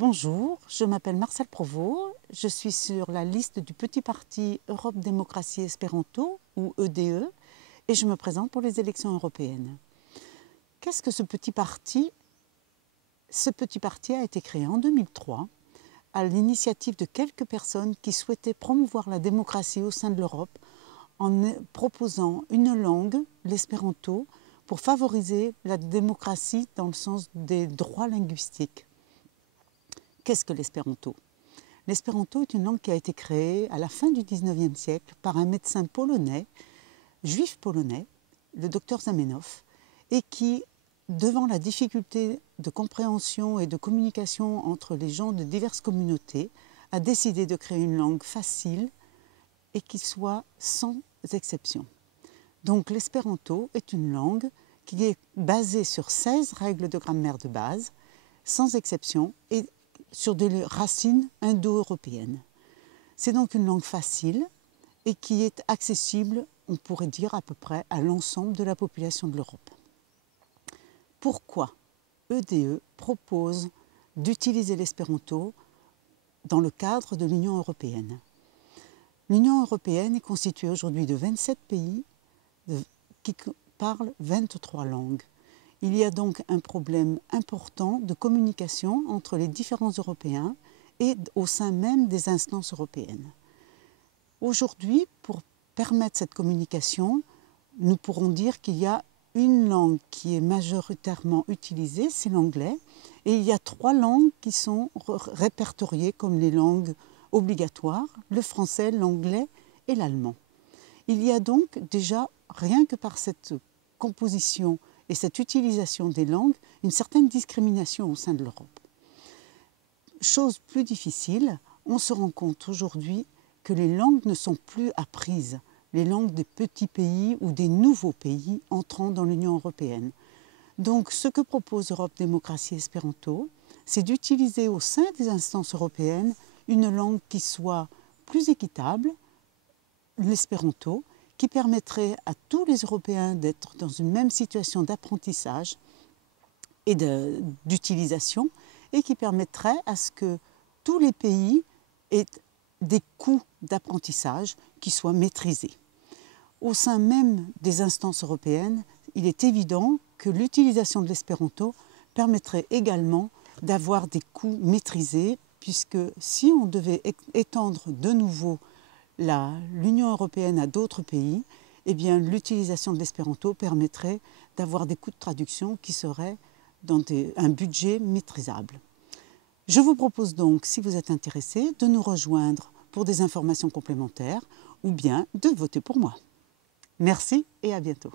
Bonjour, je m'appelle Marcel Provost, je suis sur la liste du petit parti Europe Démocratie Espéranto, ou EDE, et je me présente pour les élections européennes. Qu'est-ce que ce petit parti? Ce petit parti a été créé en 2003 à l'initiative de quelques personnes qui souhaitaient promouvoir la démocratie au sein de l'Europe en proposant une langue, l'espéranto, pour favoriser la démocratie dans le sens des droits linguistiques. Qu'est-ce que l'espéranto? L'espéranto est une langue qui a été créée à la fin du XIXe siècle par un médecin polonais, juif polonais, le docteur Zamenhof, et qui, devant la difficulté de compréhension et de communication entre les gens de diverses communautés, a décidé de créer une langue facile et qui soit sans exception. Donc l'espéranto est une langue qui est basée sur 16 règles de grammaire de base, sans exception, et sur des racines indo-européennes. C'est donc une langue facile et qui est accessible, on pourrait dire à peu près, à l'ensemble de la population de l'Europe. Pourquoi EDE propose d'utiliser l'espéranto dans le cadre de l'Union européenne? L'Union européenne est constituée aujourd'hui de 27 pays qui parlent 23 langues. Il y a donc un problème important de communication entre les différents Européens et au sein même des instances européennes. Aujourd'hui, pour permettre cette communication, nous pourrons dire qu'il y a une langue qui est majoritairement utilisée, c'est l'anglais, et il y a 3 langues qui sont répertoriées comme les langues obligatoires, le français, l'anglais et l'allemand. Il y a donc déjà, rien que par cette composition et cette utilisation des langues, une certaine discrimination au sein de l'Europe. Chose plus difficile, on se rend compte aujourd'hui que les langues ne sont plus apprises, les langues des petits pays ou des nouveaux pays entrant dans l'Union européenne. Donc ce que propose Europe Démocratie Espéranto, c'est d'utiliser au sein des instances européennes une langue qui soit plus équitable, l'espéranto, qui permettrait à tous les Européens d'être dans une même situation d'apprentissage et d'utilisation, et qui permettrait à ce que tous les pays aient des coûts d'apprentissage qui soient maîtrisés. Au sein même des instances européennes, il est évident que l'utilisation de l'espéranto permettrait également d'avoir des coûts maîtrisés, puisque si on devait étendre de nouveau l'Union européenne à d'autres pays, eh bien, l'utilisation de l'espéranto permettrait d'avoir des coûts de traduction qui seraient dans un budget maîtrisable. Je vous propose donc, si vous êtes intéressé, de nous rejoindre pour des informations complémentaires ou bien de voter pour moi. Merci et à bientôt.